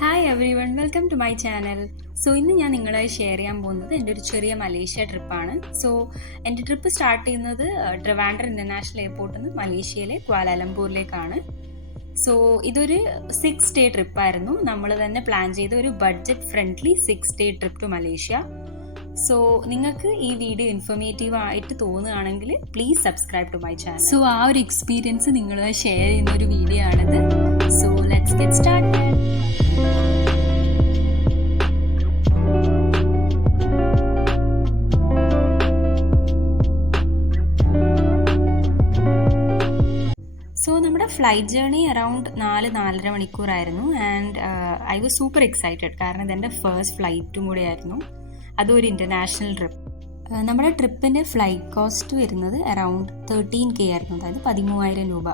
Hi everyone, welcome to my channel. ഇന്ന് ഞാൻ നിങ്ങളായി share ചെയ്യാൻ പോകുന്നത് എൻ്റെ ഒരു ചെറിയ മലേഷ്യ ട്രിപ്പാണ്. എൻ്റെ ട്രിപ്പ് സ്റ്റാർട്ട് ചെയ്യുന്നത് ട്രിവാൻഡ്രം ഇൻ്റർനാഷണൽ എയർപോർട്ടിൽ നിന്ന് മലേഷ്യയിലെ ക്വാലാലംപൂരിലേക്കാണ്. ഇതൊരു 6 ഡേ ട്രിപ്പായിരുന്നു. നമ്മൾ തന്നെ പ്ലാൻ ചെയ്ത ഒരു budget friendly 6 day trip to Malaysia. നിങ്ങൾക്ക് ഈ വീഡിയോ ഇൻഫോർമേറ്റീവ് ആയിട്ട് തോന്നുകയാണെങ്കിൽ please subscribe to my channel. ആ ഒരു എക്സ്പീരിയൻസ് നിങ്ങളുമായി ഷെയർ ചെയ്യുന്ന ഒരു വീഡിയോ ആണിത്. Let's get started. നമ്മുടെ ഫ്ലൈറ്റ് ജേർണി അറൗണ്ട് 4-4.5 മണിക്കൂറായിരുന്നു. And I was super excited, കാരണം ഇതെൻ്റെ ഫസ്റ്റ് ഫ്ലൈറ്റും കൂടി ആയിരുന്നു, അതൊരു ഇൻ്റർനാഷണൽ ട്രിപ്പ്. നമ്മുടെ ട്രിപ്പിൻ്റെ ഫ്ലൈറ്റ് കോസ്റ്റ് വരുന്നത് അറൗണ്ട് 13K ആയിരുന്നു, അതായത് 13,000 രൂപ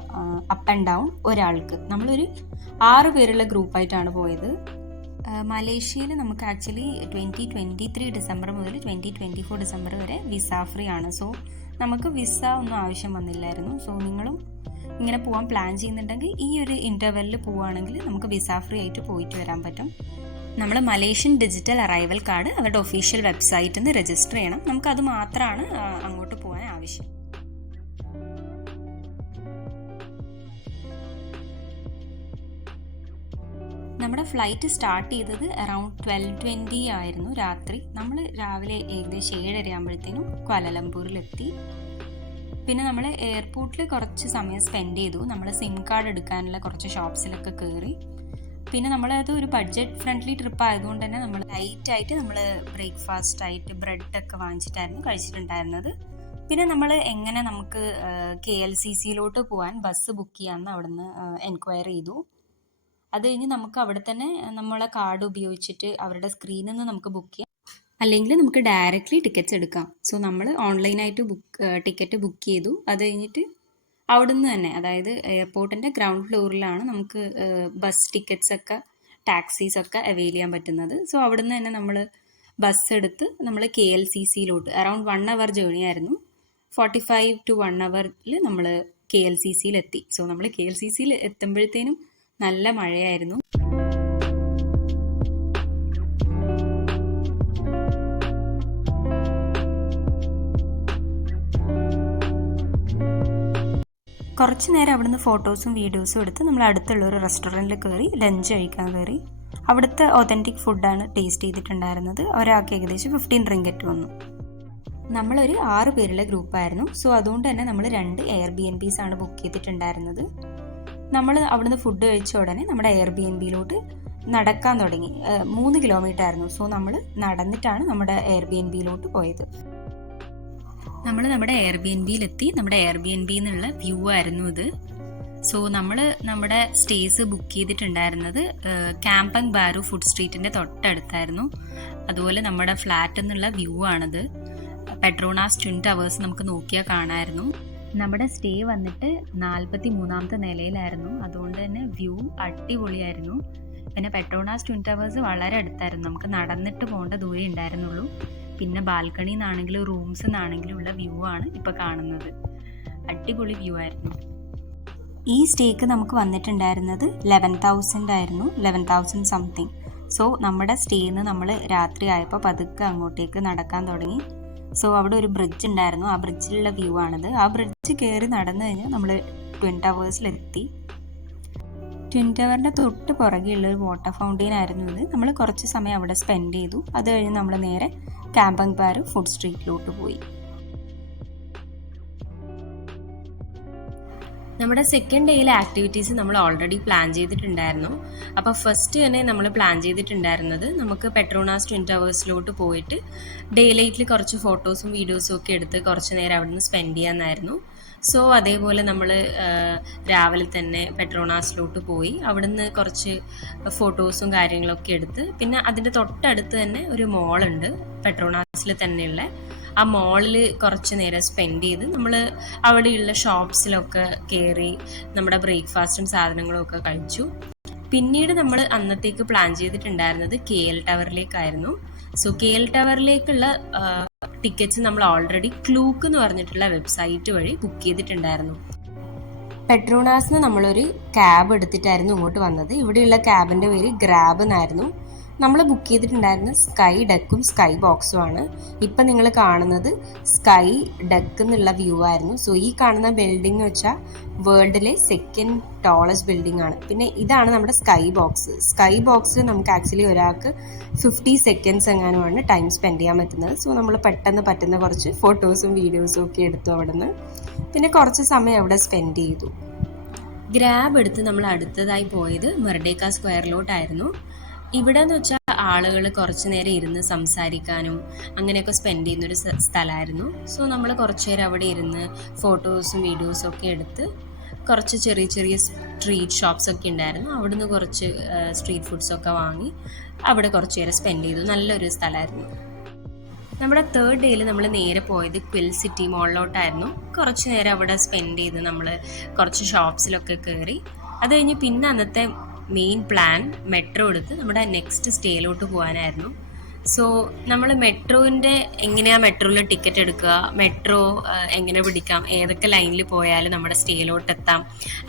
അപ്പ് ആൻഡ് ഡൗൺ ഒരാൾക്ക്. നമ്മളൊരു 6 പേരുള്ള ഗ്രൂപ്പായിട്ടാണ് പോയത്. മലേഷ്യയിൽ നമുക്ക് ആക്ച്വലി 2023 ഡിസംബർ മുതൽ 2024 ഡിസംബർ വരെ വിസ ഫ്രീ ആണ്. നമുക്ക് വിസ ഒന്നും ആവശ്യം വന്നില്ലായിരുന്നു. നിങ്ങളും ഇങ്ങനെ പോകാൻ പ്ലാൻ ചെയ്യുന്നുണ്ടെങ്കിൽ ഈ ഒരു ഇൻ്റർവെല്ലിൽ പോവുകയാണെങ്കിൽ നമുക്ക് വിസ ഫ്രീ ആയിട്ട് പോയിട്ട് വരാൻ പറ്റും. നമ്മൾ മലേഷ്യൻ ഡിജിറ്റൽ അറൈവൽ കാർഡ് അവരുടെ ഒഫീഷ്യൽ വെബ്സൈറ്റിൽ നിന്ന് രജിസ്റ്റർ ചെയ്യണം. നമുക്കത് മാത്രമാണ് അങ്ങോട്ട് പോകാൻ ആവശ്യം. നമ്മുടെ ഫ്ലൈറ്റ് സ്റ്റാർട്ട് ചെയ്തത് അറൗണ്ട് 12:20 ആയിരുന്നു രാത്രി. നമ്മൾ രാവിലെ ഏകദേശം 7:30 ആകുമ്പോഴത്തേനും ക്വാലാലംപൂരിലെത്തി. പിന്നെ നമ്മൾ എയർപോർട്ടിൽ കുറച്ച് സമയം സ്പെൻഡ് ചെയ്തു. നമ്മൾ സിം കാർഡ് എടുക്കാനുള്ള കുറച്ച് ഷോപ്സിലൊക്കെ കയറി. പിന്നെ നമ്മളത് ഒരു ബഡ്ജറ്റ് ഫ്രണ്ട്ലി ട്രിപ്പ് ആയതുകൊണ്ട് തന്നെ നമ്മൾ ലൈറ്റായിട്ട് നമ്മൾ ബ്രേക്ക്ഫാസ്റ്റ് ആയിട്ട് ബ്രെഡൊക്കെ വാങ്ങിച്ചിട്ടായിരുന്നു കഴിച്ചിട്ടുണ്ടായിരുന്നത്. പിന്നെ നമ്മൾ എങ്ങനെ നമുക്ക് KLCCയിലോട്ട് പോകാൻ ബസ് ബുക്ക് ചെയ്യാമെന്ന് അവിടെ നിന്ന് എൻക്വയറി ചെയ്തു. അത് കഴിഞ്ഞ് നമുക്ക് അവിടെ തന്നെ നമ്മളെ കാർഡ് ഉപയോഗിച്ചിട്ട് അവരുടെ സ്ക്രീനിൽ നിന്ന് നമുക്ക് ബുക്ക് ചെയ്യാം, അല്ലെങ്കിൽ നമുക്ക് ഡയറക്റ്റ്ലി ടിക്കറ്റ്സ് എടുക്കാം. നമ്മൾ ഓൺലൈനായിട്ട് ടിക്കറ്റ് ബുക്ക് ചെയ്തു. അത് കഴിഞ്ഞിട്ട് അവിടെ നിന്ന് തന്നെ, അതായത് എയർപോർട്ടിൻ്റെ ഗ്രൗണ്ട് ഫ്ലോറിലാണ് നമുക്ക് ബസ് ടിക്കറ്റ്സ് ഒക്കെ ടാക്സീസ് ഒക്കെ അവൈൽ ചെയ്യാൻ പറ്റുന്നത്. അവിടെ നിന്ന് തന്നെ നമ്മൾ ബസ് എടുത്ത് നമ്മൾ KLCCയിലോട്ട് അറൗണ്ട് 1 hour ജേർണി ആയിരുന്നു. 45 to 1 hour നമ്മൾ KLCCയിലെത്തി. നമ്മൾ KLCCയിൽ എത്തുമ്പോഴത്തേനും നല്ല മഴയായിരുന്നു. കുറച്ച് നേരം അവിടുന്ന് ഫോട്ടോസും വീഡിയോസും എടുത്ത് നമ്മൾ അടുത്തുള്ള ഒരു റെസ്റ്റോറൻറ്റിൽ കയറി ലഞ്ച് കഴിക്കാൻ കയറി. അവിടുത്തെ ഒതൻറ്റിക് ഫുഡാണ് ടേസ്റ്റ് ചെയ്തിട്ടുണ്ടായിരുന്നത്. ഒരാൾക്ക് ഏകദേശം 15 റിംഗറ്റ് വന്നു. നമ്മളൊരു 6 പേരുള്ള ഗ്രൂപ്പായിരുന്നു. അതുകൊണ്ട് തന്നെ നമ്മൾ 2 Airbnbs ആണ് ബുക്ക് ചെയ്തിട്ടുണ്ടായിരുന്നത്. നമ്മൾ അവിടുന്ന് ഫുഡ് കഴിച്ച ഉടനെ നമ്മുടെ Airbnbയിലോട്ട് നടക്കാൻ തുടങ്ങി. 3 കിലോമീറ്റർ ആയിരുന്നു. നമ്മൾ നടന്നിട്ടാണ് നമ്മുടെ Airbnbയിലോട്ട് പോയത്. നമ്മൾ നമ്മുടെ Airbnbയിലെത്തി. നമ്മുടെ Airbnbയിൽ നിന്നുള്ള വ്യൂ ആയിരുന്നു ഇത്. നമ്മൾ നമ്മുടെ സ്റ്റേസ് ബുക്ക് ചെയ്തിട്ടുണ്ടായിരുന്നത് കാമ്പങ് ബാരു ഫുഡ് സ്ട്രീറ്റിൻ്റെ തൊട്ടടുത്തായിരുന്നു. അതുപോലെ നമ്മുടെ ഫ്ലാറ്റിൽ നിന്നുള്ള വ്യൂ ആണിത്. പെട്രോണാസ് ട്വിൻ ടവേഴ്സ് നമുക്ക് നോക്കിയാൽ കാണാമായിരുന്നു. നമ്മുടെ സ്റ്റേ വന്നിട്ട് 43ാമത്തെ നിലയിലായിരുന്നു. അതുകൊണ്ട് തന്നെ വ്യൂ അടിപൊളിയായിരുന്നു. പിന്നെ പെട്രോണാസ് ട്വിൻ ടവേഴ്സ് വളരെ അടുത്തായിരുന്നു. നമുക്ക് നടന്നിട്ട് പോകേണ്ട ദൂരം ഉണ്ടായിരുന്നുള്ളൂ. പിന്നെ ബാൽക്കണിയിൽ നിന്നാണെങ്കിലും റൂംസിൽ നിന്നാണെങ്കിലും ഉള്ള വ്യൂ ആണ് ഇപ്പോൾ കാണുന്നത്. അടിപൊളി വ്യൂ ആയിരുന്നു. ഈ സ്റ്റേക്ക് നമുക്ക് വന്നിട്ടുണ്ടായിരുന്നത് 11,000 ആയിരുന്നു, 11,000 സംതിങ്. നമ്മുടെ സ്റ്റേയിൽ നിന്ന് നമ്മൾ രാത്രി ആയപ്പോൾ പതുക്കെ അങ്ങോട്ടേക്ക് നടക്കാൻ തുടങ്ങി. അവിടെ ഒരു ബ്രിഡ്ജ് ഉണ്ടായിരുന്നു. ആ ബ്രിഡ്ജിലുള്ള വ്യൂ ആണിത്. ആ ബ്രിഡ്ജ് കയറി നടന്നു കഴിഞ്ഞാൽ നമ്മൾ ട്വിൻ ടവേഴ്സിലെത്തി. ട്വിൻ ടവറിൻ്റെ തൊട്ട് പുറകെയുള്ള ഒരു വാട്ടർ ഫൗണ്ടെയിൻ ആയിരുന്നു ഇത്. നമ്മൾ കുറച്ച് സമയം അവിടെ സ്പെൻഡ് ചെയ്തു. അത് കഴിഞ്ഞ് നമ്മൾ നേരെ കാമ്പങ് ബാരു ഫുഡ് സ്ട്രീറ്റിലോട്ട് പോയി. നമ്മുടെ സെക്കൻഡ് ഡേയിലെ ആക്ടിവിറ്റീസ് നമ്മൾ ഓൾറെഡി പ്ലാൻ ചെയ്തിട്ടുണ്ടായിരുന്നു. അപ്പോൾ ഫസ്റ്റ് തന്നെ നമ്മൾ പ്ലാൻ ചെയ്തിട്ടുണ്ടായിരുന്നത് നമുക്ക് പെട്രോണാസ് ട്വിൻ ടവേഴ്സിലോട്ട് പോയിട്ട് ഡേ ലൈറ്റിൽ കുറച്ച് ഫോട്ടോസും വീഡിയോസും ഒക്കെ എടുത്ത് കുറച്ച് നേരം അവിടെ നിന്ന് സ്പെൻഡ് ചെയ്യാമെന്നായിരുന്നു. അതേപോലെ നമ്മൾ രാവിലെ തന്നെ പെട്രോണാസിലോട്ട് പോയി അവിടുന്ന് കുറച്ച് ഫോട്ടോസും കാര്യങ്ങളൊക്കെ എടുത്ത്, പിന്നെ അതിൻ്റെ തൊട്ടടുത്ത് തന്നെ ഒരു മോളുണ്ട് പെട്രോണാസിൽ തന്നെയുള്ള. ആ മോളിൽ കുറച്ച് നേരം സ്പെൻഡ് ചെയ്ത് നമ്മൾ അവിടെയുള്ള ഷോപ്സിലൊക്കെ കയറി നമ്മുടെ ബ്രേക്ക്ഫാസ്റ്റും സാധനങ്ങളും ഒക്കെ കഴിച്ചു. പിന്നീട് നമ്മൾ അന്നത്തേക്ക് പ്ലാൻ ചെയ്തിട്ടുണ്ടായിരുന്നത് KL ടവറിലേക്കായിരുന്നു. KL ടവറിലേക്കുള്ള ടിക്കറ്റ്സ് നമ്മൾ ഓൾറെഡി ക്ലൂക്ക് എന്ന് പറഞ്ഞിട്ടുള്ള വെബ്സൈറ്റ് വഴി ബുക്ക് ചെയ്തിട്ടുണ്ടായിരുന്നു. പെട്രോണാസിന് നമ്മളൊരു ക്യാബ് എടുത്തിട്ടായിരുന്നു ഇങ്ങോട്ട് വന്നത്. ഇവിടെയുള്ള ക്യാബിൻ്റെ പേര് ഗ്രാബ് എന്നായിരുന്നു. നമ്മൾ ബുക്ക് ചെയ്തിട്ടുണ്ടായിരുന്ന സ്കൈ ഡെക്കും സ്കൈ ബോക്സും ആണ്. ഇപ്പം നിങ്ങൾ കാണുന്നത് സ്കൈ ഡെക്ക് എന്നുള്ള വ്യൂ ആയിരുന്നു. സോ ഈ കാണുന്ന ബിൽഡിംഗ് വെച്ചാൽ വേൾഡിലെ സെക്കൻഡ് ടോളസ്റ്റ് ബിൽഡിംഗ് ആണ്. പിന്നെ ഇതാണ് നമ്മുടെ സ്കൈ ബോക്സ്. സ്കൈ ബോക്സിൽ നമുക്ക് ആക്ച്വലി ഒരാൾക്ക് 50 സെക്കൻഡ്സ് എങ്ങാനുമാണ് ടൈം സ്പെൻഡ് ചെയ്യാൻ പറ്റുന്നത്. സോ നമ്മൾ പെട്ടെന്ന് പറ്റുന്ന കുറച്ച് ഫോട്ടോസും വീഡിയോസും ഒക്കെ എടുത്തു അവിടെ നിന്ന്. പിന്നെ കുറച്ച് സമയം അവിടെ സ്പെൻഡ് ചെയ്തു. ഗ്രാബ് എടുത്ത് നമ്മൾ അടുത്തതായി പോയത് മെർഡേക്ക സ്ക്വയറിലോട്ടായിരുന്നു. ഇവിടെ എന്ന് വെച്ചാൽ ആളുകൾ കുറച്ച് നേരം ഇരുന്ന് സംസാരിക്കാനും അങ്ങനെയൊക്കെ സ്പെൻഡ് ചെയ്യുന്നൊരു സ്ഥലമായിരുന്നു. സോ നമ്മൾ കുറച്ച് നേരം അവിടെ ഇരുന്ന് ഫോട്ടോസും വീഡിയോസും ഒക്കെ എടുത്ത് കുറച്ച് ചെറിയ ചെറിയ സ്ട്രീറ്റ് ഷോപ്സ് ഒക്കെ ഉണ്ടായിരുന്നു. അവിടുന്ന് കുറച്ച് സ്ട്രീറ്റ് ഫുഡ്സൊക്കെ വാങ്ങി അവിടെ കുറച്ച് നേരം സ്പെൻഡ് ചെയ്തു. നല്ലൊരു സ്ഥലമായിരുന്നു. നമ്മുടെ 3rd ഡേയിൽ നമ്മൾ നേരെ പോയത് ക്വിൽ സിറ്റി മോളിലോട്ടായിരുന്നു. കുറച്ച് നേരം അവിടെ സ്പെൻഡ് ചെയ്ത് നമ്മൾ കുറച്ച് ഷോപ്സിലൊക്കെ കയറി. അത് കഴിഞ്ഞ് പിന്നെ അന്നത്തെ മെയിൻ പ്ലാൻ മെട്രോ എടുത്ത് നമ്മുടെ നെക്സ്റ്റ് സ്റ്റേയിലോട്ട് പോകാനായിരുന്നു. സോ നമ്മൾ മെട്രോൻ്റെ എങ്ങനെയാണ് മെട്രോയിൽ ടിക്കറ്റ് എടുക്കുക, മെട്രോ എങ്ങനെ പിടിക്കാം, ഏതൊക്കെ ലൈനിൽ പോയാലും നമ്മുടെ സ്റ്റേയിലോട്ട് എത്താം,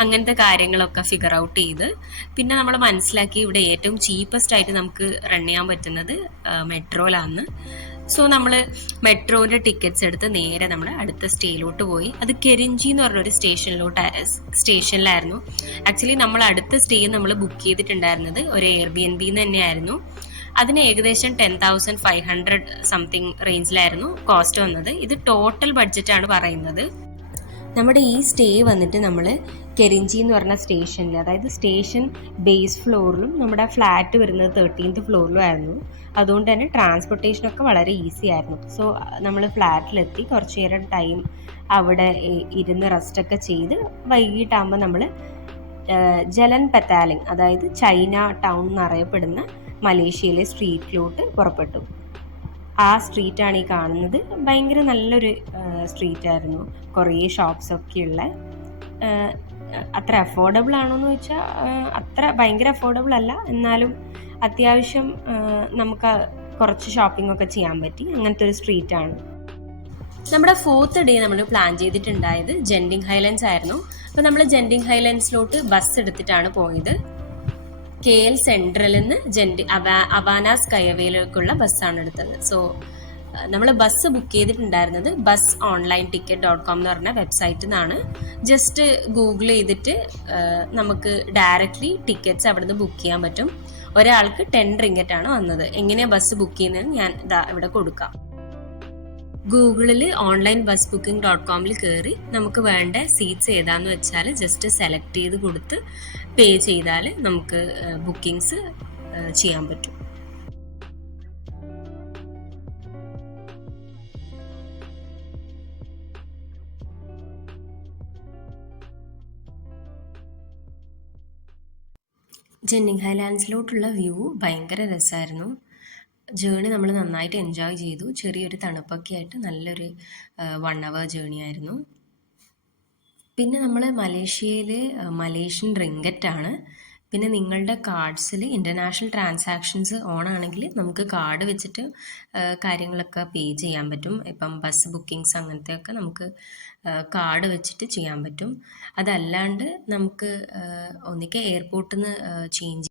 അങ്ങനത്തെ കാര്യങ്ങളൊക്കെ ഫിഗർ ഔട്ട് ചെയ്ത് പിന്നെ നമ്മൾ മനസ്സിലാക്കി ഇവിടെ ഏറ്റവും ചീപ്പസ്റ്റ് ആയിട്ട് നമുക്ക് റൺ ചെയ്യാൻ പറ്റുന്നത് മെട്രോയിലാണ്. സോ നമ്മൾ മെട്രോൻ്റെ ടിക്കറ്റ്സ് എടുത്ത് നേരെ നമ്മൾ അടുത്ത സ്റ്റേയിലോട്ട് പോയി. അത് കെരിഞ്ചി എന്ന് പറഞ്ഞൊരു സ്റ്റേഷനിലായിരുന്നു. ആക്ച്വലി നമ്മൾ അടുത്ത സ്റ്റേ നമ്മൾ ബുക്ക് ചെയ്തിട്ടുണ്ടായിരുന്നത് ഒരു എയർബിഎൻബി തന്നെയായിരുന്നു. അതിന് ഏകദേശം 10,500 സംതിങ് റേഞ്ചിലായിരുന്നു കോസ്റ്റ് വന്നത്. ഇത് ടോട്ടൽ ബഡ്ജറ്റാണ് പറയുന്നത്. നമ്മുടെ ഈ സ്റ്റേ വന്നിട്ട് നമ്മൾ കെരിഞ്ചി എന്ന് പറഞ്ഞ സ്റ്റേഷനിൽ, അതായത് സ്റ്റേഷൻ ബേസ് ഫ്ലോറിലും നമ്മുടെ ഫ്ലാറ്റ് വരുന്നത് 13th ഫ്ലോറിലും ആയിരുന്നു. അതുകൊണ്ട് തന്നെ ട്രാൻസ്പോർട്ടേഷനൊക്കെ വളരെ ഈസി ആയിരുന്നു. സോ നമ്മൾ ഫ്ലാറ്റിലെത്തി കുറച്ച് നേരം ടൈം അവിടെ ഇരുന്ന് റെസ്റ്റൊക്കെ ചെയ്ത് വൈകിട്ടാകുമ്പോൾ നമ്മൾ ജലൻ പത്താലിംഗ്, അതായത് ചൈന ടൗൺ എന്നറിയപ്പെടുന്ന മലേഷ്യയിലെ സ്ട്രീറ്റിലോട്ട് പുറപ്പെട്ടു. ആ സ്ട്രീറ്റാണ് ഈ കാണുന്നത്. ഭയങ്കര നല്ലൊരു സ്ട്രീറ്റായിരുന്നു. കുറേ ഷോപ്സൊക്കെയുള്ള. അത്ര അഫോർഡബിൾ ആണോ എന്ന് ചോദിച്ചാൽ അത്ര ഭയങ്കര അഫോർഡബിൾ അല്ല, എന്നാലും അത്യാവശ്യം നമുക്ക് കുറച്ച് ഷോപ്പിംഗ് ഒക്കെ ചെയ്യാൻ പറ്റി. അങ്ങനത്തെ ഒരു സ്ട്രീറ്റാണ്. നമ്മുടെ 4th ഡേ നമ്മൾ പ്ലാൻ ചെയ്തിട്ടുണ്ടായത് ജെൻഡിങ് ഹൈലൻഡ്സ് ആയിരുന്നു. അപ്പോൾ നമ്മൾ ജെൻഡിങ് ഹൈലൻഡ്സിലോട്ട് ബസ് എടുത്തിട്ടാണ് പോയത്. KL സെൻട്രലിൽ നിന്ന് അവാന സ്കൈവേയിലേക്കുള്ള ബസ്സാണ് എടുത്തത്. സോ നമ്മൾ ബസ് ബുക്ക് ചെയ്തിട്ടുണ്ടായിരുന്നത് ബസ് ഓൺലൈൻ ടിക്കറ്റ്.com എന്ന് പറഞ്ഞ വെബ്സൈറ്റിൽ നിന്നാണ്. ജസ്റ്റ് ഗൂഗിൾ ചെയ്തിട്ട് നമുക്ക് ഡയറക്റ്റ്ലി ടിക്കറ്റ്സ് അവിടെ നിന്ന് ബുക്ക് ചെയ്യാൻ പറ്റും. ഒരാൾക്ക് 10 റിംഗറ്റാണ് വന്നത്. എങ്ങനെയാണ് ബസ് ബുക്ക് ചെയ്യുന്നതെന്ന് ഞാൻ ഇവിടെ കൊടുക്കാം. ഗൂഗിളിൽ ഓൺലൈൻ ബസ് ബുക്കിംഗ്.com കയറി നമുക്ക് വേണ്ട സീറ്റ്സ് ഏതാന്ന് വെച്ചാൽ ജസ്റ്റ് സെലക്ട് ചെയ്ത് കൊടുത്ത് പേ ചെയ്താൽ നമുക്ക് ബുക്കിങ്സ് ചെയ്യാൻ പറ്റും. ജെന്നിങ് ഹൈലാൻഡ്സിലോട്ടുള്ള വ്യൂ ഭയങ്കര രസമായിരുന്നു. ജേണി നമ്മൾ നന്നായിട്ട് എൻജോയ് ചെയ്തു. ചെറിയൊരു തണുപ്പൊക്കെ ആയിട്ട് നല്ലൊരു 1 hour ജേണി ആയിരുന്നു. പിന്നെ നമ്മൾ മലേഷ്യയിൽ മലേഷ്യൻ റിംഗറ്റാണ്. പിന്നെ നിങ്ങളുടെ കാർഡ്സിൽ ഇൻ്റർനാഷണൽ ട്രാൻസാക്ഷൻസ് ഓൺ ആണെങ്കിൽ നമുക്ക് കാർഡ് വെച്ചിട്ട് കാര്യങ്ങളൊക്കെ പേ ചെയ്യാൻ പറ്റും. ഇപ്പം ബസ് ബുക്കിങ്സ് അങ്ങനത്തെയൊക്കെ നമുക്ക് കാർഡ് വെച്ചിട്ട് ചെയ്യാൻ പറ്റും. അതല്ലാണ്ട് നമുക്ക് ഒന്നിക്കൽ എയർപോർട്ടിൽ നിന്ന് ചേഞ്ച്,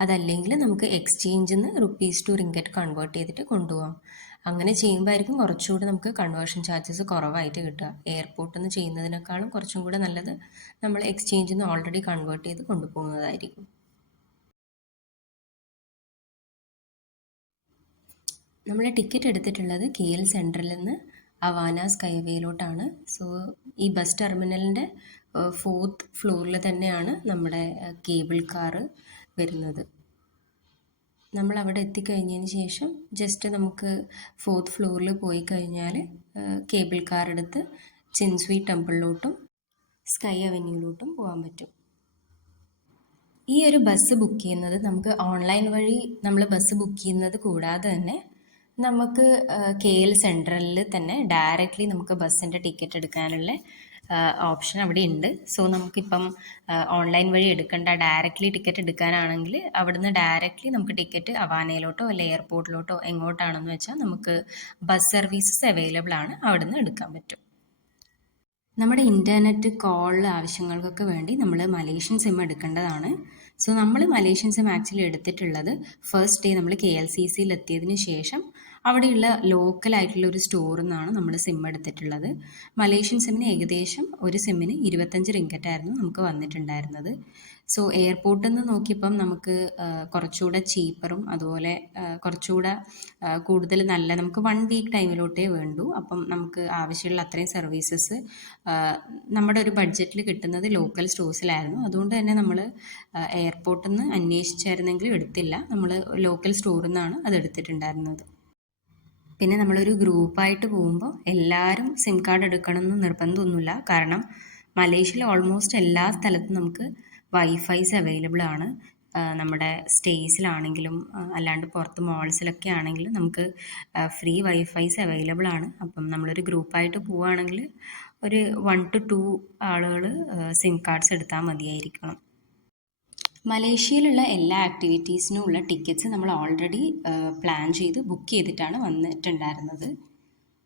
അതല്ലെങ്കിൽ നമുക്ക് എക്സ്ചേഞ്ചിൽ നിന്ന് റുപ്പീസ് ടു റിംഗറ്റ് കൺവേർട്ട് ചെയ്തിട്ട് കൊണ്ടുപോകാം. അങ്ങനെ ചെയ്യുമ്പോൾ ആയിരിക്കും കുറച്ചുകൂടി നമുക്ക് കൺവേർഷൻ ചാർജസ് കുറവായിട്ട് കിട്ടുക. എയർപോർട്ടിൽ നിന്ന് ചെയ്യുന്നതിനേക്കാളും കുറച്ചും കൂടെ നല്ലത് നമ്മൾ എക്സ്ചേഞ്ചിൽ നിന്ന് ഓൾറെഡി കൺവേർട്ട് ചെയ്ത് കൊണ്ടുപോകുന്നതായിരിക്കും. നമ്മൾ ടിക്കറ്റ് എടുത്തിട്ടുള്ളത് KL സെൻട്രലിൽ നിന്ന് അവാന സ്കൈവേയിലോട്ടാണ്. സോ ഈ ബസ് ടെർമിനലിൻ്റെ 4th ഫ്ലോറിൽ തന്നെയാണ് നമ്മുടെ കേബിൾ കാറ് വരുന്നത്. നമ്മൾ അവിടെ എത്തിക്കഴിഞ്ഞതിന് ശേഷം ജസ്റ്റ് നമുക്ക് 4th ഫ്ലോറിൽ പോയി കഴിഞ്ഞാൽ കേബിൾ കാർ എടുത്ത് ചിൻസ്വി ടെമ്പിളിലോട്ടും സ്കൈ അവന്യൂലോട്ടും പോകാൻ പറ്റും. ഈ ഒരു ബസ് ബുക്ക് ചെയ്യുന്നത് നമുക്ക് ഓൺലൈൻ വഴി നമ്മൾ ബസ് ബുക്ക് ചെയ്യുന്നത് കൂടാതെ തന്നെ നമുക്ക് KL സെൻട്രലിൽ തന്നെ ഡയറക്റ്റ്ലി നമുക്ക് ബസ്സിൻ്റെ ടിക്കറ്റ് എടുക്കാനുള്ള ഓപ്ഷൻ അവിടെ ഉണ്ട്. സോ നമുക്കിപ്പം ഓൺലൈൻ വഴി എടുക്കേണ്ട, ഡയറക്റ്റ്ലി ടിക്കറ്റ് എടുക്കാനാണെങ്കിൽ അവിടുന്ന് ഡയറക്റ്റ്ലി നമുക്ക് ടിക്കറ്റ് അവാനയിലോട്ടോ അല്ലെ എയർപോർട്ടിലോട്ടോ എങ്ങോട്ടാണെന്ന് വെച്ചാൽ നമുക്ക് ബസ് സർവീസസ് അവൈലബിൾ ആണ്, അവിടുന്ന് എടുക്കാൻ പറ്റും. നമ്മുടെ ഇൻ്റർനെറ്റ് കോൾ ആവശ്യങ്ങൾക്കൊക്കെ വേണ്ടി നമ്മൾ മലേഷ്യൻ സിം എടുക്കേണ്ടതാണ്. സോ നമ്മൾ മലേഷ്യൻ സിം ആക്ച്വലി എടുത്തിട്ടുള്ളത് ഫസ്റ്റ് ഡേ നമ്മൾ KLCCയിൽ എത്തിയതിന് ശേഷം അവിടെയുള്ള ലോക്കലായിട്ടുള്ള ഒരു സ്റ്റോറിൽ നിന്നാണ് നമ്മൾ സിം എടുത്തിട്ടുള്ളത്. മലേഷ്യൻ സിമ്മിന് ഏകദേശം ഒരു സിമ്മിന് 25 റിങ്കറ്റായിരുന്നു നമുക്ക് വന്നിട്ടുണ്ടായിരുന്നത്. സോ എയർപോർട്ടിൽ നിന്ന് നോക്കിയപ്പം നമുക്ക് കുറച്ചുകൂടെ ചീപ്പറും അതുപോലെ കുറച്ചുകൂടെ കൂടുതൽ നല്ല നമുക്ക് 1 വീക്ക് ടൈമിലോട്ടേ വേണ്ടൂ. അപ്പം നമുക്ക് ആവശ്യമുള്ള അത്രയും സർവീസസ് നമ്മുടെ ഒരു ബഡ്ജറ്റിൽ കിട്ടുന്നത് ലോക്കൽ സ്റ്റോഴ്സിലായിരുന്നു. അതുകൊണ്ട് തന്നെ നമ്മൾ എയർപോർട്ടിൽ നിന്ന് അന്വേഷിച്ചായിരുന്നെങ്കിലും എടുത്തില്ല. നമ്മൾ ലോക്കൽ സ്റ്റോറിൽ നിന്നാണ് അത് എടുത്തിട്ടുണ്ടായിരുന്നത്. പിന്നെ നമ്മളൊരു ഗ്രൂപ്പായിട്ട് പോകുമ്പോൾ എല്ലാവരും സിം കാർഡ് എടുക്കണമെന്ന് നിർബന്ധമൊന്നുമില്ല. കാരണം മലേഷ്യയിൽ ഓൾമോസ്റ്റ് എല്ലാ സ്ഥലത്തും നമുക്ക് വൈഫൈസ് അവൈലബിൾ ആണ്. നമ്മുടെ സ്റ്റേസിലാണെങ്കിലും അല്ലാണ്ട് പുറത്ത് മോൾസിലൊക്കെ ആണെങ്കിലും നമുക്ക് ഫ്രീ വൈഫൈസ് അവൈലബിൾ ആണ്. അപ്പം നമ്മളൊരു ഗ്രൂപ്പായിട്ട് പോവുകയാണെങ്കിൽ ഒരു 1 to 2 ആളുകൾ സിം കാർഡ്സ് എടുത്താൽ മതിയായിരിക്കണം. മലേഷ്യയിലുള്ള എല്ലാ ആക്ടിവിറ്റീസിനും ഉള്ള ടിക്കറ്റ്സ് നമ്മൾ ഓൾറെഡി പ്ലാൻ ചെയ്ത് ബുക്ക് ചെയ്തിട്ടാണ് വന്നിട്ടുണ്ടായിരുന്നത്.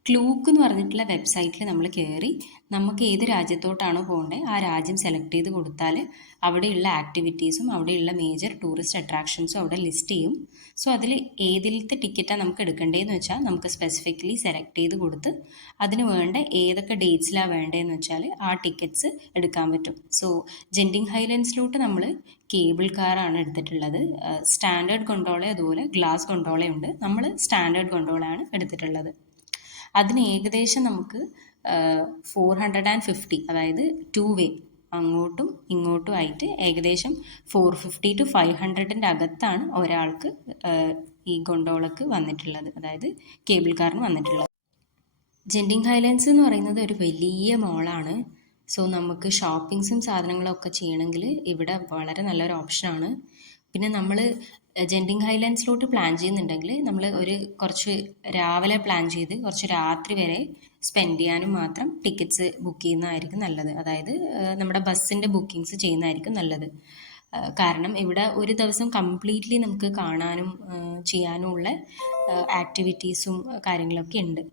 ക്ലൂക്ക് എന്ന് പറഞ്ഞിട്ടുള്ള വെബ്സൈറ്റിൽ നമ്മൾ കയറി നമുക്ക് ഏത് രാജ്യത്തോട്ടാണോ പോകേണ്ടത് ആ രാജ്യം സെലക്ട് ചെയ്ത് കൊടുത്താൽ അവിടെയുള്ള ആക്ടിവിറ്റീസും അവിടെയുള്ള മേജർ ടൂറിസ്റ്റ് അട്രാക്ഷൻസും അവിടെ ലിസ്റ്റ് ചെയ്യും. സോ അതിൽ ഏതിലത്തെ ടിക്കറ്റാണ് നമുക്ക് എടുക്കേണ്ടതെന്ന് വെച്ചാൽ നമുക്ക് സ്പെസിഫിക്കലി സെലക്ട് ചെയ്ത് കൊടുത്ത് അതിന് വേണ്ട ഏതൊക്കെ ഡേറ്റ്സിലാണ് വേണ്ടതെന്ന് വെച്ചാൽ ആ ടിക്കറ്റ്സ് എടുക്കാൻ പറ്റും. സോ ജെൻഡിങ് ഹൈലൻഡ്സിലോട്ട് നമ്മൾ കേബിൾ കാറാണ് എടുത്തിട്ടുള്ളത്. സ്റ്റാൻഡേർഡ് ഗൊണ്ടോള അതുപോലെ ഗ്ലാസ് ഗൊണ്ടോളയുണ്ട്. നമ്മൾ സ്റ്റാൻഡേർഡ് ഗൊണ്ടോളയാണ് എടുത്തിട്ടുള്ളത്. അതിന് ഏകദേശം നമുക്ക് 450, അതായത് 2 വേ അങ്ങോട്ടും ഇങ്ങോട്ടും ആയിട്ട് ഏകദേശം 450 to 500 അകത്താണ് ഒരാൾക്ക് ഈ ഗൊണ്ടോളക്ക് വന്നിട്ടുള്ളത്, അതായത് കേബിൾ കാറിന് വന്നിട്ടുള്ളത്. ജെൻഡിങ് ഹൈലൻഡ്സ് എന്ന് പറയുന്നത് ഒരു വലിയ മോളാണ്. സോ നമുക്ക് ഷോപ്പിങ്സും സാധനങ്ങളൊക്കെ ചെയ്യണമെങ്കിൽ ഇവിടെ വളരെ നല്ലൊരു ഓപ്ഷനാണ്. പിന്നെ നമ്മൾ ജെൻഡിങ് ഹൈലൻഡ്സിലോട്ട് പ്ലാൻ ചെയ്യുന്നുണ്ടെങ്കിൽ നമ്മൾ കുറച്ച് രാവിലെ പ്ലാൻ ചെയ്ത് കുറച്ച് രാത്രി വരെ സ്പെൻഡ് ചെയ്യാനും മാത്രം ടിക്കറ്റ്സ് ബുക്ക് ചെയ്യുന്നതായിരിക്കും നല്ലത്. അതായത് നമ്മുടെ ബസ്സിൻ്റെ ബുക്കിങ്സ് ചെയ്യുന്നതായിരിക്കും നല്ലത്. കാരണം ഇവിടെ ഒരു ദിവസം കംപ്ലീറ്റ്ലി നമുക്ക് കാണാനും ചെയ്യാനും ഉള്ള ആക്ടിവിറ്റീസും കാര്യങ്ങളൊക്കെ ഉണ്ട്.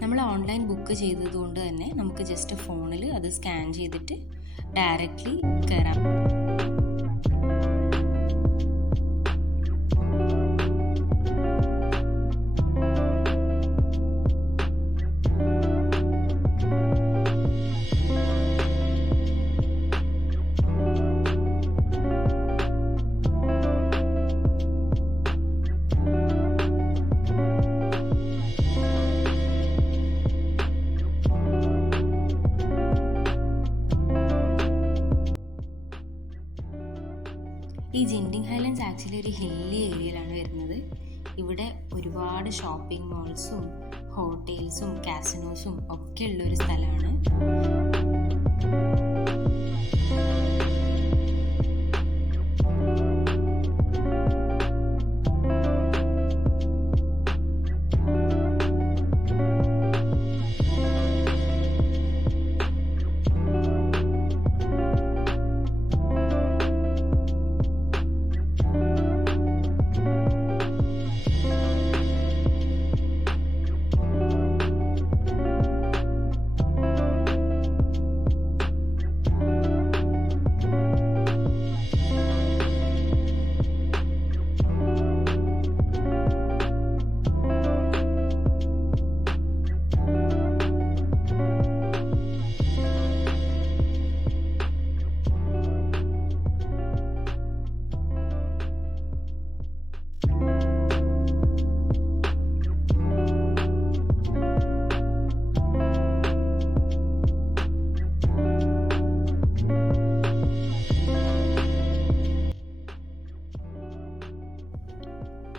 നമ്മൾ ഓൺലൈൻ ബുക്ക് ചെയ്തതുകൊണ്ട് തന്നെ നമുക്ക് ജസ്റ്റ് ഫോണിൽ അത് സ്കാൻ ചെയ്തിട്ട് ഡയറക്റ്റ്ലി കയറാം. ഈ ജെൻഡിങ് ഹൈലൻഡ്സ് ആക്ച്വലി ഒരു ഹില്ലി ഏരിയയിലാണ് വരുന്നത്. ഇവിടെ ഒരുപാട് ഷോപ്പിംഗ് മോൾസും ഹോട്ടൽസും കാസിനോസും ഒക്കെ ഉള്ളൊരു സ്ഥലമാണ്.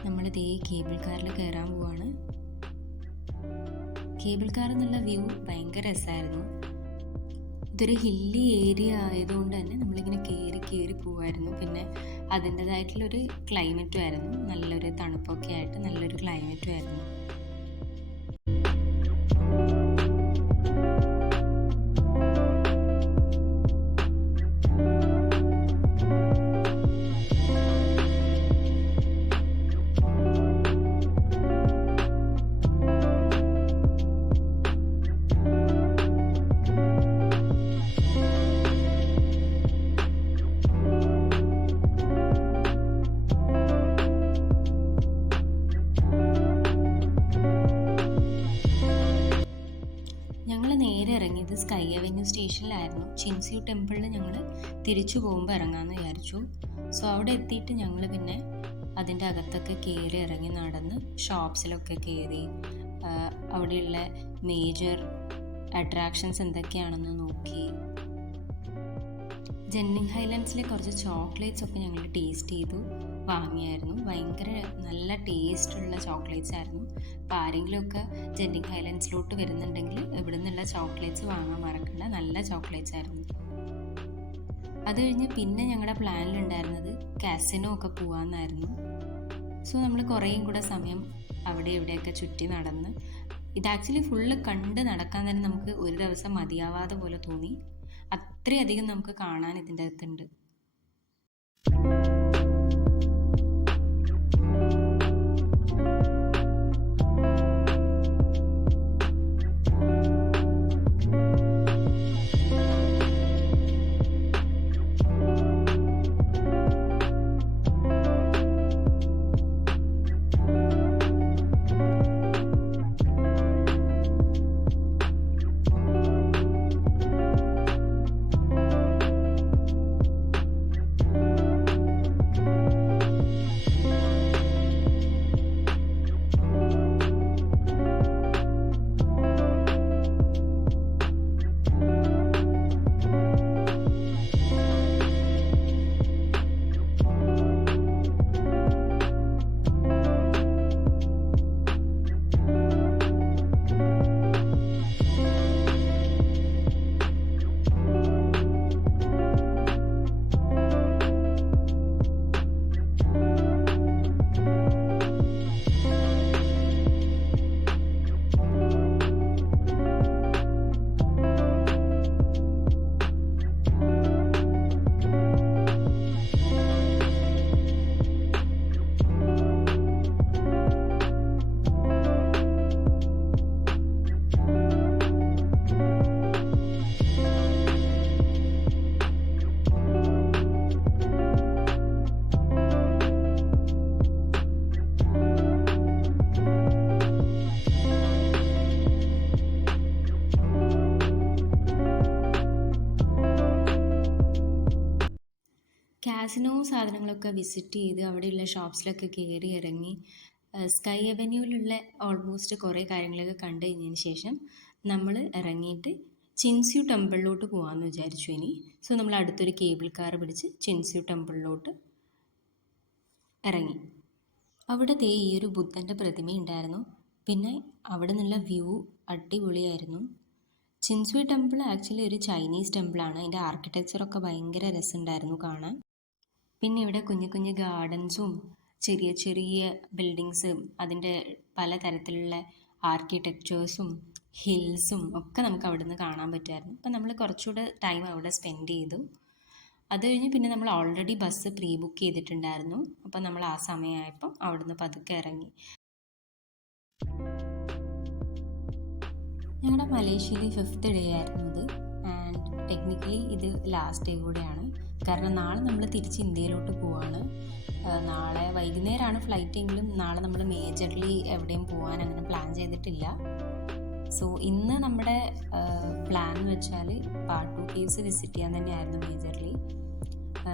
നമ്മളിത് കേബിൾ കാറിൽ കയറാൻ പോവാണ്. കേബിൾ കാർ എന്നുള്ള വ്യൂ ഭയങ്കര രസമായിരുന്നു. ഇതൊരു ഹില്ലി ഏരിയ ആയതുകൊണ്ട് തന്നെ നമ്മളിങ്ങനെ കയറി പോവായിരുന്നു. പിന്നെ അതിൻ്റെതായിട്ടുള്ളൊരു ക്ലൈമറ്റും ആയിരുന്നു, നല്ലൊരു തണുപ്പൊക്കെ ആയിട്ട് നല്ലൊരു ക്ലൈമറ്റും ആയിരുന്നു. Sky avenue സ്റ്റേഷനിലായിരുന്നു. ചിൻസ്യൂ ടെമ്പിളിൽ ഞങ്ങൾ തിരിച്ചു പോകുമ്പോൾ ഇറങ്ങാമെന്ന് വിചാരിച്ചു. സോ അവിടെ എത്തിയിട്ട് ഞങ്ങൾ പിന്നെ അതിൻ്റെ അകത്തൊക്കെ കയറി ഇറങ്ങി നടന്ന് ഷോപ്സിലൊക്കെ കയറി അവിടെയുള്ള മേജർ അട്രാക്ഷൻസ് എന്തൊക്കെയാണെന്ന് നോക്കി. ജെന്നിംഗ് ഹൈലൻഡ്സിലെ കുറച്ച് ചോക്ലേറ്റ്സ് ഒക്കെ ഞങ്ങൾ ടേസ്റ്റ് ചെയ്തു വാങ്ങിയായിരുന്നു. ഭയങ്കര നല്ല ടേസ്റ്റുള്ള ചോക്ലേറ്റ്സ് ആയിരുന്നു. അപ്പോൾ ആരെങ്കിലുമൊക്കെ ജെന്നിംഗ് ഹൈലൻഡ്സിലോട്ട് വരുന്നുണ്ടെങ്കിൽ ഇവിടെ നിന്നുള്ള ചോക്ലേറ്റ്സ് വാങ്ങാൻ മറക്കണ്ട. നല്ല ചോക്ലേറ്റ്സ് ആയിരുന്നു. അത് കഴിഞ്ഞ് പിന്നെ ഞങ്ങളുടെ പ്ലാനിലുണ്ടായിരുന്നത് കാസിനോ ഒക്കെ പോകാമെന്നായിരുന്നു. സോ നമ്മൾ കുറേയും കൂടെ സമയം അവിടെ ഇവിടെയൊക്കെ ചുറ്റി നടന്ന് ഇത് ആക്ച്വലി ഫുള്ള് കണ്ട് നടക്കാൻ തന്നെ നമുക്ക് ഒരു ദിവസം മതിയാവാതെ പോലെ തോന്നി. അത്രയധികം നമുക്ക് കാണാൻ ഇതിൻ്റെ അകത്തുണ്ട്. കാസിനോ സാധനങ്ങളൊക്കെ വിസിറ്റ് ചെയ്ത് അവിടെയുള്ള ഷോപ്സിലൊക്കെ കയറി ഇറങ്ങി സ്കൈ അവന്യൂവിലുള്ള ഓൾമോസ്റ്റ് കുറേ കാര്യങ്ങളൊക്കെ കണ്ടു കഴിഞ്ഞതിന് ശേഷം നമ്മൾ ഇറങ്ങിയിട്ട് ചിൻസ്യൂ ടെമ്പിളിലോട്ട് പോകാമെന്ന് വിചാരിച്ചു ഇനി. സോ നമ്മൾ അടുത്തൊരു കേബിൾ കാർ പിടിച്ച് ചിൻസ്യൂ ടെമ്പിളിലോട്ട് ഇറങ്ങി. അവിടെ ഈ ഒരു ബുദ്ധൻ്റെ പ്രതിമ ഉണ്ടായിരുന്നു. പിന്നെ അവിടെ നിന്നുള്ള വ്യൂ അടിപൊളിയായിരുന്നു. ചിൻസ്യൂ ടെമ്പിൾ ആക്ച്വലി ഒരു ചൈനീസ് ടെമ്പിളാണ്. അതിൻ്റെ ആർക്കിടെക്ചറൊക്കെ ഭയങ്കര രസമുണ്ടായിരുന്നു കാണാൻ. പിന്നെ ഇവിടെ കുഞ്ഞു കുഞ്ഞു ഗാർഡൻസും ചെറിയ ചെറിയ ബിൽഡിങ്സും അതിൻ്റെ പലതരത്തിലുള്ള ആർക്കിടെക്ചേഴ്സും ഹിൽസും ഒക്കെ നമുക്ക് അവിടെ നിന്ന് കാണാൻ പറ്റുമായിരുന്നു. അപ്പം നമ്മൾ കുറച്ചുകൂടെ ടൈം അവിടെ സ്പെൻഡ് ചെയ്തു. അത് കഴിഞ്ഞ് പിന്നെ നമ്മൾ ഓൾറെഡി ബസ് പ്രീ ബുക്ക് ചെയ്തിട്ടുണ്ടായിരുന്നു. അപ്പം നമ്മൾ ആ സമയമായപ്പം അവിടെ നിന്ന് പതുക്കെ ഇറങ്ങി. ഞങ്ങളുടെ മലേഷ്യയിൽ 5th ഡേ ആയിരുന്നു ഇത്. ആൻഡ് ടെക്നിക്കലി ഇത് ലാസ്റ്റ് ഡേ കൂടെയാണ്. കാരണം നാളെ നമ്മൾ തിരിച്ച് ഇന്ത്യയിലോട്ട് പോവാണ്. നാളെ വൈകുന്നേരമാണ് ഫ്ലൈറ്റ് എങ്കിലും നാളെ നമ്മൾ മേജർലി എവിടെയും പോകാൻ അങ്ങനെ പ്ലാൻ ചെയ്തിട്ടില്ല. സോ ഇന്ന് നമ്മുടെ പ്ലാൻ എന്ന് വെച്ചാൽ പാട്ടു കേവ്സ് വിസിറ്റ് ചെയ്യാൻ തന്നെയായിരുന്നു മേജർലി.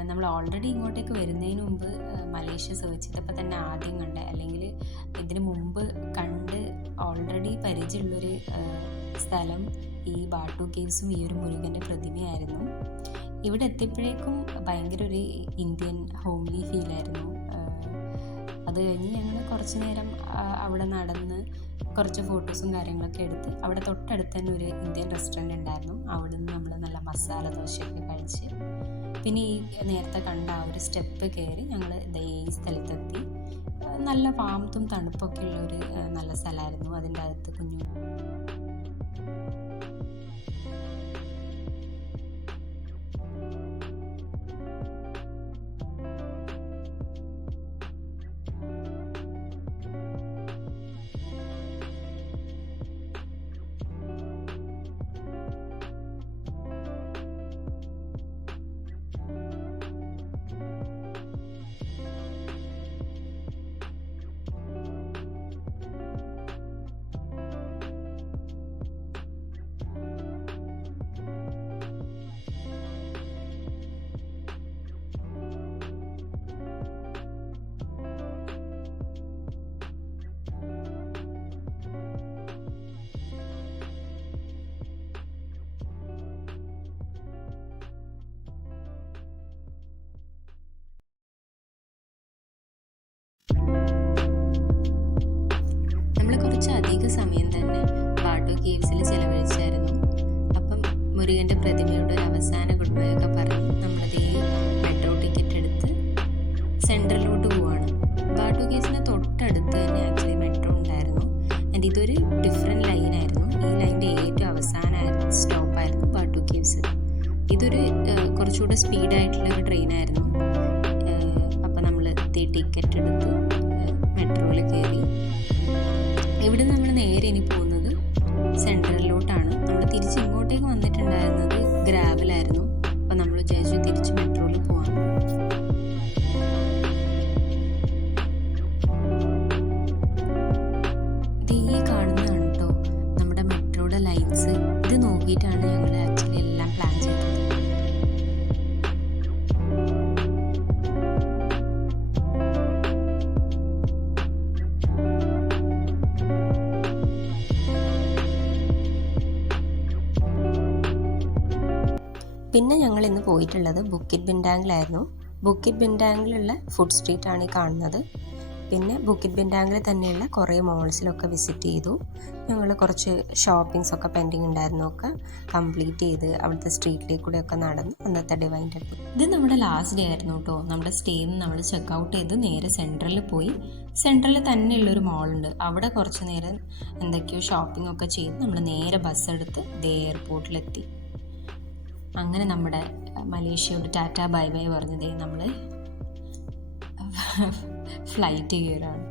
നമ്മൾ ഓൾറെഡി ഇങ്ങോട്ടേക്ക് വരുന്നതിന് മുമ്പ് മലേഷ്യ സെർച്ച് ചെയ്തപ്പോൾ തന്നെ ആദ്യം കണ്ട, അല്ലെങ്കിൽ ഇതിന് മുമ്പ് കണ്ട് ഓൾറെഡി പരിചയമുള്ളൊരു സ്ഥലം ഈ ബാട്ടു കേവ്സും ഈ ഒരു മുരുകൻ്റെ പ്രതിമയായിരുന്നു. ഇവിടെ എത്തിയപ്പോഴേക്കും ഭയങ്കര ഒരു ഇന്ത്യൻ ഹോംലി ഫീലായിരുന്നു. അത് കഴിഞ്ഞ് ഞങ്ങൾ കുറച്ച് നേരം അവിടെ നടന്ന് കുറച്ച് ഫോട്ടോസും കാര്യങ്ങളൊക്കെ എടുത്ത് അവിടെ തൊട്ടടുത്ത് തന്നെ ഒരു ഇന്ത്യൻ റെസ്റ്റോറൻറ്റ് ഉണ്ടായിരുന്നു. അവിടെ നിന്ന് നമ്മൾ നല്ല മസാല ദോശയൊക്കെ കഴിച്ച് പിന്നെ ഈ നേരത്തെ കണ്ട ആ ഒരു സ്റ്റെപ്പ് കയറി ഞങ്ങൾ ഈ സ്ഥലത്തെത്തി. നല്ല വാമത്തും തണുപ്പൊക്കെ ഉള്ളൊരു നല്ല സ്ഥലമായിരുന്നു. അതിൻ്റെ അകത്ത് കുഞ്ഞു സമയം തന്നെ ബാട്ടു കേവ്സിൽ ചിലവഴിച്ചായിരുന്നു. അപ്പം മുരുകൻ്റെ പ്രതിമയുടെ ഒരു അവസാന ഗുഡ് ബൈ ഒക്കെ പറഞ്ഞ് നമ്മളതേ മെട്രോ ടിക്കറ്റ് എടുത്ത് സെൻട്രലിലോട്ട് പോവാണ്. ബാട്ടു കേവ്സിന് തൊട്ടടുത്ത് തന്നെ ആക്ച്വലി മെട്രോ ഉണ്ടായിരുന്നു. ആൻഡ് ഇതൊരു ഡിഫറെൻറ്റ് ലൈനായിരുന്നു. ഈ ലൈൻ്റെ ഏറ്റവും അവസാന സ്റ്റോപ്പായിരുന്നു ബാട്ടു കേവ്സ്. ഇതൊരു കുറച്ചുകൂടെ സ്പീഡായിട്ടുള്ളൊരു ട്രെയിനായിരുന്നു. അപ്പോൾ നമ്മൾ ടിക്കറ്റ് എടുത്ത് മെട്രോയിൽ കയറി. ഇവിടെ നമ്മൾ നേരെ ഇനി പോകുന്നത് സെൻട്രലിലോട്ടാണ്. നമ്മൾ തിരിച്ച് ഇങ്ങോട്ടേക്ക് വന്നിട്ടുണ്ടായിരുന്നത് ഗ്രാബിലായിരുന്നു. അപ്പോൾ നമ്മൾ വിചാരിച്ചു തിരിച്ച് മെട്രോയിൽ പോകാം. ഇത് ഈ കാണുന്നതാണ് കേട്ടോ നമ്മുടെ മെട്രോയുടെ ലൈൻസ്. ഇത് നോക്കിയിട്ടാണ് ഞങ്ങൾ ആക്ച്വലി എല്ലാം പ്ലാൻ ചെയ്തത്. പിന്നെ ഞങ്ങൾ ഇന്ന് പോയിട്ടുള്ളത് ബുക്കിറ്റ് ബിൻഡാങ്ങിലായിരുന്നു. ബുക്കിറ്റ് ബിൻഡാങ്ങിലുള്ള ഫുഡ് സ്ട്രീറ്റാണ് ഈ കാണുന്നത്. പിന്നെ ബുക്കിറ്റ് ബിൻഡാങ്ങിൽ തന്നെയുള്ള കുറേ മോൾസിലൊക്കെ വിസിറ്റ് ചെയ്തു. ഞങ്ങൾ കുറച്ച് ഷോപ്പിങ്സൊക്കെ പെൻഡിങ് ഉണ്ടായിരുന്നൊക്കെ കംപ്ലീറ്റ് ചെയ്ത് അവിടുത്തെ സ്ട്രീറ്റിലേക്ക് കൂടെയൊക്കെ നടന്നു അന്നത്തെ ഡിവൈൻ ടെമ്പിൾ. ഇത് നമ്മുടെ ലാസ്റ്റ് ഡേ ആയിരുന്നു കേട്ടോ. നമ്മുടെ സ്റ്റേയിൽ നമ്മൾ ചെക്കൗട്ട് ചെയ്ത് നേരെ സെൻട്രലിൽ പോയി. സെൻട്രലിൽ തന്നെയുള്ളൊരു മോളുണ്ട്. അവിടെ കുറച്ച് നേരം എന്തൊക്കെയോ ഷോപ്പിംഗ് ഒക്കെ ചെയ്ത് നമ്മൾ നേരെ ബസ്സെടുത്ത് എയർപോർട്ടിലെത്തി. അങ്ങനെ നമ്മുടെ മലേഷ്യയോട് ടാറ്റ ബൈ ബൈ പറഞ്ഞതേ നമ്മൾ ഫ്ലൈറ്റ് കയറാണ്.